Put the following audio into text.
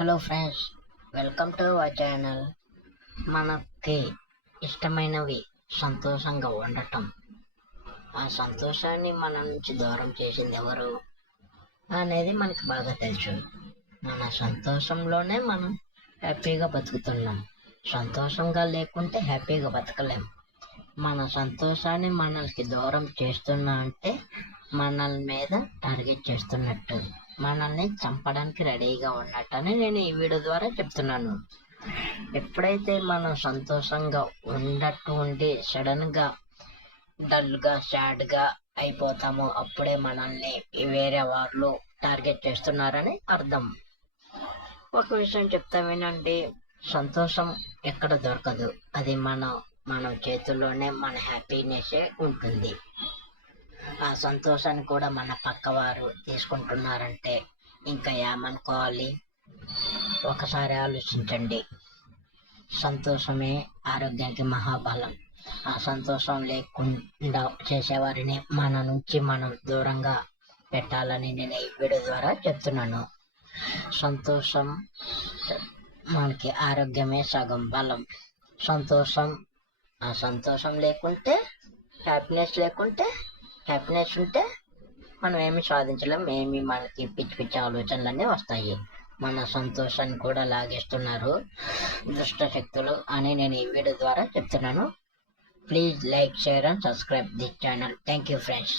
Hello friends welcome to our channel. మనకి ఇష్టమైనవి సంతోషంగా ఉండటం. ఆ సంతోషాన్ని మన నుంచి దూరం చేసింది ఎవరు అనేది మనకి బాగా తెలుసు. మన సంతోషంలోనే మనం హ్యాపీగా బతుకుతున్నాం. సంతోషంగా లేకుంటే హ్యాపీగా బతకలేం. మన సంతోషాన్ని మనల్కి దూరం చేస్తున్నా అంటే మనల్ మీద టార్గెట్ చేస్తున్నట్టు. మనల్ని చంపడానికి రెడీగా ఉన్నట్టు అని నేను ఈ వీడియో ద్వారా చెప్తున్నాను. ఎప్పుడైతే మనం సంతోషంగా ఉన్నట్టు ఉండి సడన్గా డల్గా సాడ్గా అయిపోతామో అప్పుడే మనల్ని వేరే వాళ్ళు టార్గెట్ చేస్తున్నారని అర్థం. ఒక విషయం చెప్తా వినండి. సంతోషం ఎక్కడ దొరకదు. అది మన మన చేతుల్లోనే మన హ్యాపీనెస్ ఉంటుంది. ఆ సంతోషాన్ని కూడా మన పక్కవారు తీసుకుంటున్నారంటే ఇంకా ఏమనుకోవాలి? ఒకసారి ఆలోచించండి. సంతోషమే ఆరోగ్యానికి మహాబలం. ఆ సంతోషం లేకుండా చేసేవారిని మన నుంచి మనం దూరంగా పెట్టాలని నేను ఈ వీడియో ద్వారా చెప్తున్నాను. సంతోషం మనకి ఆరోగ్యమే సగం బలం. సంతోషం ఆ సంతోషం లేకుంటే హ్యాపీనెస్ లేకుంటే హ్యాపీనెస్ ఉంటే మనం ఏమి సాధించలేం ఏమి మనకి పిచ్చి పిచ్చి ఆలోచనలన్నీ వస్తాయి. మన సంతోషాన్ని కూడా లాగేస్తున్నారు దుష్ట శక్తులు అని నేను ఈ వీడియో ద్వారా చెప్తున్నాను. Please like share and subscribe this channel. Thank you friends.